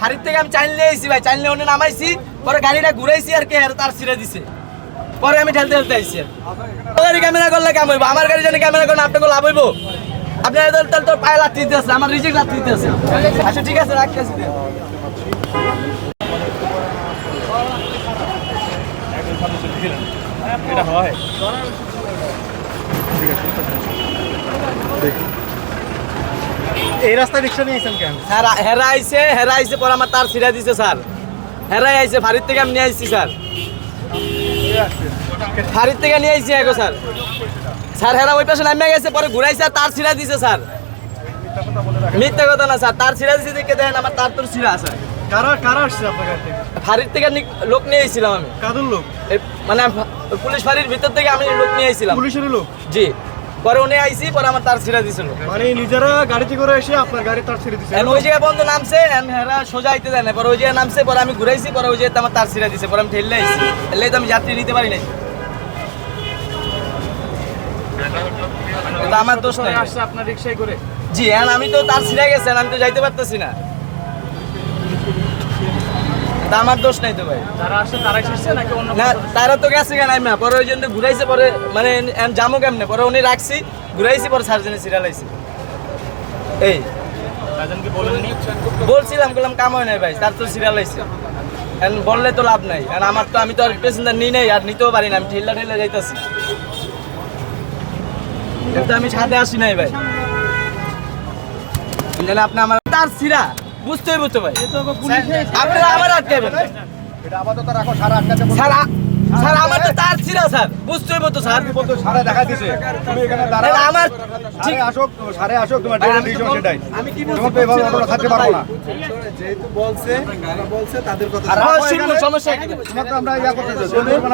বাড়ির থেকে আমি চাইলে আইছি ভাই, চাইলে ওনে নামাইছি, পরে গাড়িটা ঘুরাইছি আর কে আর তার ছিঁড়ে দিছে, পরে আমি ঠেলতে ঠেলতে আইছি। গাড়ি ক্যামেরা করলে কাম হইব, আমার গাড়ি জানি ক্যামেরা করলে আপনাকে লাভ হইব? আপনার তাহলে তোর পায়ে লাথি দিতে আছে, আমার রিজেক্ট লাথি দিতে আছে। আচ্ছা ঠিক আছে, রাখতেছি। এই রাস্তায় রিক্সা নিয়েছেন কেন? হেরা আইছে পরে আমার তার ছিঁড়ে দিছে স্যার। হেরাই আইছে, বাড়ির থেকে আমি নিয়ে আইছি স্যার, বাড়ির থেকে নিয়ে আইছি এখন স্যার। স্যার হেরা ওই পাশে নামে গেছে, পরে ঘুরাইছে আর তার ছিঁড়ে দিছে স্যার। মিথ্যা কথা না স্যার, তার ছিঁড়ে দিছে দেখে দেখেন আমার তার তোর ছিঁড়া আছে। কারা আসছে আপনার গাড়ি থেকে? বাড়ির থেকে লোক নিয়ে আইছিলাম আমি। কাদের লোক? মানে পুলিশ ফাঁড়ির ভিতর থেকে আমি লোক নিয়ে আইছিলাম। পুলিশের লোক? জি, পরে উনি আইছি, পরে আমার তার ছিঁড়ে দিছিল। মানে নিজেরা গাড়িতে করে এসে আপনার গাড়ি তার ছেড়ে দিচ্ছে? ওই জায়গায় বন্ধ নামছে, হেরা সোজা আইতে দেয় না, পরে ওই জায়গায় নামছে, পরে আমি ঘুরাইছি, পরে ওই জায়গায় আমার তার ছিঁড়ে দিছে, পরে আমি ঠেললে আইছি। এলে তো আমি যাত্রী নিতে পারি নাই, এটা আমার দোষ নাই। আসছে আপনার রিক্সায় করে? জি, আমি তো তার ছিঁড়ে গেছেন, আমি তো যাইতে পারতেছি না, তা আমার দোষ নাই তো ভাই। যারা আসছে তারা এসেছে নাকি অন্য? না, তারা তো গেছে কেন, আমি না, পরে ওই জন্য ঘুরাইছে, পরে মানে জামো কেমনে, পরে উনি রাখছি, ঘুরাইছি, পরে সার্জেনে ছিঁড়া লাইছি। এই রাজনকে বলেননি? বলছিলাম, বললাম কাম হয় নাই ভাই, তার তো ছিঁড়া লাইছে, বললে তো লাভ নাই, আমার তো, আমি তো আর প্যাসেঞ্জার নিই নাই, আর নিতেও পারি না, আমি ঠেলা ঠেলা যাইতাছি, কিন্তু আমি সাথে আসি নাই ভাই। বুঝলেন, আপনি আমার তার ছিঁড়া বুঝতে হইব তো ভাই, আপনারা আমার আটকাবেন এটা আপাতত রাখো, সারা আটকাতে বলছো। স্যার। স্যার আমার তো তার ছিঁড়া স্যার, বুঝতে হইব তো স্যার। তুমি বলতো সারা দেখা দিছে, তুমি এখানে দাঁড়াও, আমার সারে আসুক, সারে আসুক, তোমার ডেটা দিছো সেটাই। তোমার তো এভাবে অটোটা থাকতে পারবো না। যেহেতু বলছে তাদের কথা শুনবো, সমস্যা কি? তোমার তো আমরা ইয়া করতে চাই,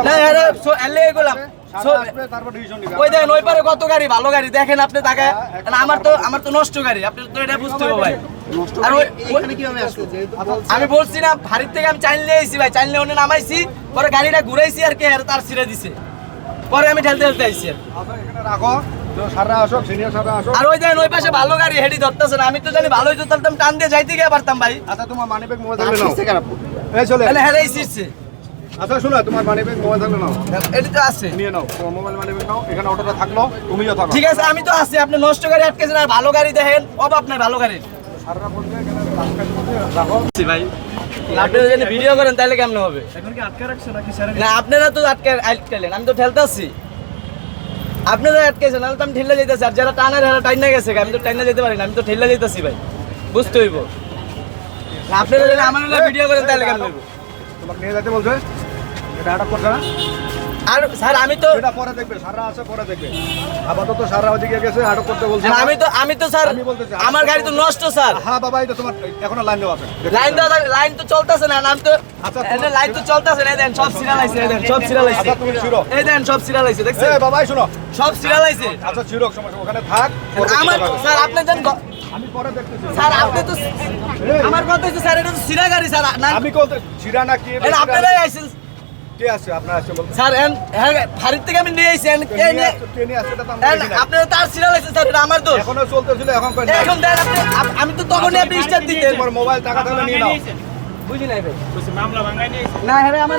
না, এলে এগুলাম তারপর ডিসিশন নিবে। ওই দেখেন ওই পারে কত গাড়ি, ভালো গাড়ি দেখেন আপনি তাকে, আমার তো নষ্ট গাড়ি, আপনি তো এটা বুঝতে হবে ভাই। আর এখানে কিভাবে আসলো? আমি বলছি না, বাড়ির থেকে আমি চাইলে আইছি ভাই, চাইলে ওনে নামাইছি, পরে গাড়িটা ঘুরাইছি আর কে আর তার ছিঁড়ে দিছে, পরে আমি ঠেলতে ঠেলতে আইছি। এখানে রাখো, তো সারা আসুক, সিনিয়র সারা আসুক। আর ওই দেখেন ওই পাশে ভালো গাড়ি হেডি ধরতেছে না, আমি তো জানি ভালোই তো তাহলে টান দিয়ে যাইতে গিয়ে পারতাম ভাই। আচ্ছা, তোমার মানি ব্যাগ মোবাইল থাকলে নাও। এই চলে। তাহলে হেরাই ছিঁড়ছে, আচ্ছা শোনো, তোমার মানি ব্যাগ মোবাইল থাকলে নাও, এটি তো আছে। নিয়ে নাও, তোমার মোবাইল মানি ব্যাগ নাও। এখানে অটোটা থাকলো, তুমিও থাকো। ঠিক আছে, আমি তো আছি, আপনি নষ্ট গাড়ি আটকেছেন, আর ভালো গাড়ি দেখেন, অভাব নাই ভালো গাড়ির। সারা বলছে এখানে রাখো। ভাই আপনারা যদি ভিডিও করেন তাহলে কেমন হবে? এখন কি আটকে রাখছে নাকি স্যার? না, আপনারা তো আটকাইলেন, আমি তো ঠেলতে আসছি, আপনারা আটকেছেন, নাহলে তো আমি ঠেলে যেতেছি। আর যারা টানার হেরা টাইনা গেছে, আমি তো টাইনা যেতে পারি না, আমি তো ঠেলে যেতেছি ভাই, বুঝতে হইব। না, আপনারা যদি আমার ভিডিও করেন তাহলে কেমন হইব? তোমাকে নিয়ে যেতে বলছে, এটা আটক করছে না? আর স্যার আমি তো এটা পরে দেখবে, সারা আছে পরে দেখবে। আপাতত সারা ওদিকে গেছে, আটক করতে বলছে। আমি তো স্যার, আমি বলতেছি, আমার গাড়ি তো নষ্ট স্যার। হ্যাঁ বাবা, এটা তোমার এখনো লাইন দেওয়া আছে। লাইন তো চলতেছে না, নাম তো আচ্ছা, লাইন তো চলতেছে না, দেন সব সিরিয়াল আইছে, দেন সব সিরিয়াল আইছে, আচ্ছা, তুমি শিরো। এই দেন সব সিরিয়াল আইছে, দেখছেন এই বাবাই শোনো, সব সিরিয়াল আইছে। আচ্ছা শিরো, সমস্যা ওখানে থাক। আমার স্যার আপনি দেন আমি পরে দেখতেছি। স্যার, আপনি তো আমার কথা হচ্ছে স্যার, এটা তো সিরা গাড়ি স্যার, না আমি বলতে শিরা না কি? এটা আপনারাই আইছেন কে আছে? আপনারা আছে বলতে। স্যার, বাড়ির থেকে আমি নিয়ে আইছি, ট্রেনে আছে, এটা তো আমরা দেখি না। আপনারা তার সিরিয়াল আইছে স্যার, এটা আমার দোষ। এখনো চলতেছিল, এখন কই না। এখন দেন আমি তো তখনই আপনি স্টার্ট দিতেন, তোমার মোবাইল টাকা থাকলে নিয়ে নাও। বুঝি নাই ভাই, মামলা ভাঙাই নিয়েছে। না হ্যাঁ আমার